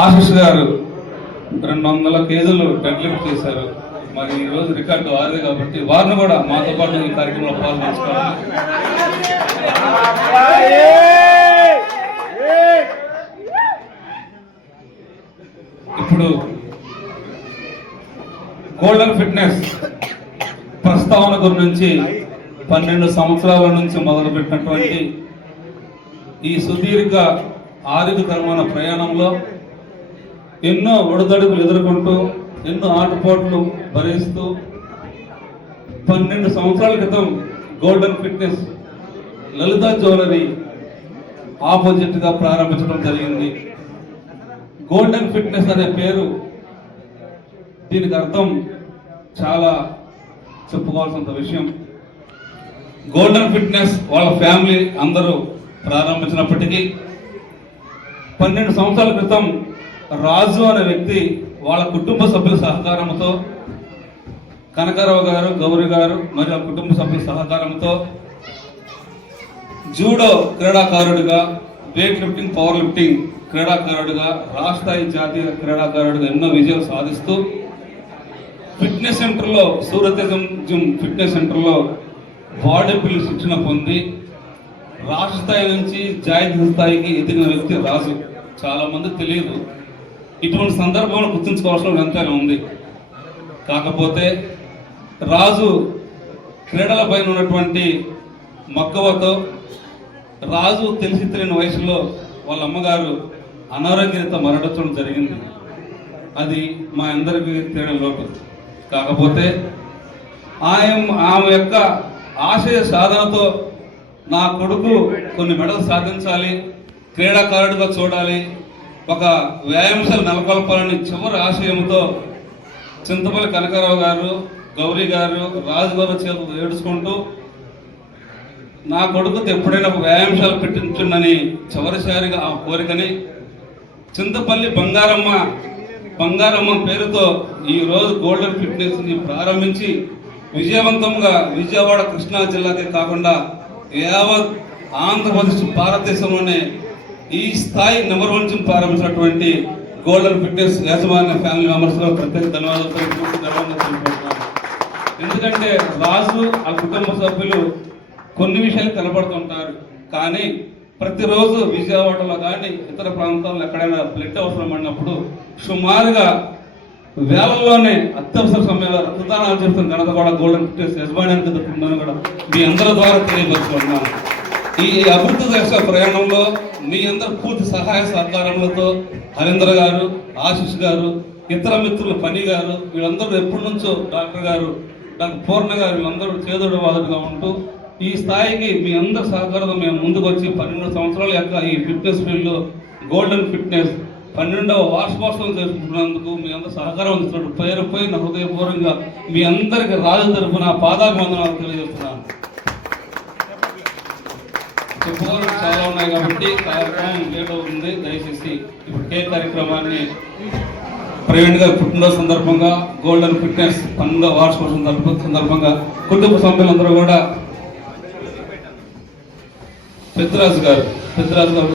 ఆశిష్ గారు 200 కేజీలు dead lift చేశారు. మరి ఈరోజు రికార్డు వారిది కాబట్టి వారిని కూడా మాతో పాటు ఈ కార్యక్రమంలో పాల్గొంచుకోవాలి. ఇప్పుడు గోల్డెన్ ఫిట్నెస్ ప్రస్తావన గురించి 12 సంవత్సరాల నుంచి మొదలుపెట్టినటువంటి ఈ సుదీర్ఘ ఆరోగ్యకరమైన ప్రయాణంలో ఎన్నో ఒడిదడుగులు ఎదుర్కొంటూ ఎన్నో ఆటుపోట్లు భరిస్తూ 12 సంవత్సరాల క్రితం గోల్డెన్ ఫిట్నెస్ లలిత జ్యువెలరీ ఆపోజిట్గా ప్రారంభించడం జరిగింది. గోల్డెన్ ఫిట్నెస్ అనే పేరు, దీనికి అర్థం చాలా చెప్పుకోవాల్సినంత విషయం. గోల్డెన్ ఫిట్నెస్ వాళ్ళ ఫ్యామిలీ అందరూ ప్రారంభించినప్పటికీ 12 సంవత్సరాల క్రితం రాజు అనే వ్యక్తి వాళ్ళ కుటుంబ సభ్యుల సహకారంతో, కనకారావు గారు, గౌరీ గారు మరియు కుటుంబ సభ్యుల సహకారంతో జూడో క్రీడాకారుడిగా, వెయిట్ లిఫ్టింగ్, పవర్ లిఫ్టింగ్ క్రీడాకారుడిగా, రాష్ట్రస్థాయి జాతీయ క్రీడాకారుడిగా ఎన్నో విజయాలు సాధిస్తూ ఫిట్నెస్ సెంటర్లో, సూరతేజం జిమ్ ఫిట్నెస్ సెంటర్లో బాడీ బిల్డ్ శిక్షణ పొంది రాష్ట్ర స్థాయి నుంచి జాతీయ స్థాయికి ఎదిగిన వ్యక్తి రాజు. చాలా మంది తెలియదు. ఇటువంటి సందర్భంలో గుర్తుంచుకోవాల్సిన ఎంతైనా ఉంది. కాకపోతే రాజు క్రీడల పైన ఉన్నటువంటి మక్కువతో రాజు తెలిసి తెలియని వయసులో వాళ్ళ అమ్మగారు అనారోగ్యంతో మరణించడం జరిగింది. అది మా అందరికీ తెలియని లోటు. కాకపోతే ఆమె యొక్క ఆశయ సాధనతో నా కొడుకు కొన్ని మెడలు సాధించాలి, క్రీడాకారుడిగా చూడాలి, ఒక వ్యాయామశాల నెలకొల్పాలని చివరి ఆశయంతో చింతపల్లి కనకారావు గారు, గౌరీ గారు, రాజు గారు చేతులు ఏడుచుకుంటూ నా కొడుకుతో ఎప్పుడైనా ఒక వ్యాయామశాల పెట్టించుండని చివరిసారిగా ఆ కోరికని చింతపల్లి బంగారమ్మ పేరుతో ఈరోజు గోల్డెన్ ఫిట్నెస్ని ప్రారంభించి విజయవంతంగా విజయవాడ, కృష్ణా జిల్లాకే కాకుండా యావత్ ఆంధ్రప్రదేశ్, భారతదేశంలోనే ఈ స్థాయి నెంబర్ 1 జిమ్ ప్రారంభించినటువంటి గోల్డెన్ ఫిట్నెస్ యాజమాన్య ఫ్యామిలీ మెంబర్స్లో ప్రత్యేక ధన్యవాదాలు తెలుపుకుంటున్నాను. ఎందుకంటే రాజు ఆ కుటుంబ సభ్యులు కొన్ని విషయాలు కనబడుతుంటారు, కానీ ప్రతిరోజు విజయవాడలో కానీ ఇతర ప్రాంతాల్లో ఎక్కడైనా బ్లడ్ అవసరం పడినప్పుడు సుమారుగా వేలల్లోనే అత్యవసర సమయంలో రక్తదానాలు చేస్తున్న ఘనత కూడా గోల్డెన్ ఫిట్నెస్ యజమాన్యానికి దొరుకుతుందని కూడా మీ అందరి ద్వారా తెలియపరుచుకుంటున్నాను. ఈ అభివృద్ధి చేసే ప్రయాణంలో మీ అందరు పూర్తి సహాయ సహకారములతో హరీంద్ర గారు, ఆశిష్ గారు, ఇతర మిత్రులు పని గారు, వీళ్ళందరూ ఎప్పటి నుంచో డాక్టర్ గారు, డాక్టర్ పూర్ణ గారు, వీళ్ళందరూ చేదోడు వాదుడుగా ఉంటూ ఈ స్థాయికి మీ అందరి సహకారంతో మేము ముందుకు వచ్చి 12 సంవత్సరాల యొక్క ఈ ఫిట్నెస్ ఫీల్డ్లో గోల్డెన్ ఫిట్నెస్ 12వ వార్షికోత్సవం చేసుకుంటున్నందుకు మీ అందరూ సహకారం అందిస్తున్నారు. పేరుపై నా హృదయపూర్వకంగా మీ అందరికి రాజు తరపున పాదాభివందనాలు తెలియజేస్తున్నాను. చెప్పుకోవడం చాలా ఉన్నాయి కాబట్టి కార్యక్రమం లేట్ అవుతుంది. దయచేసి ఇప్పుడు కే కార్యక్రమాన్ని ప్రవీణ్ గారు పుట్టినరోజు సందర్భంగా, గోల్డెన్ ఫిట్నెస్ 12వ వార్షికోత్సవం సందర్భంగా కుటుంబ సభ్యులందరూ కూడా పెద్దరాజు గారు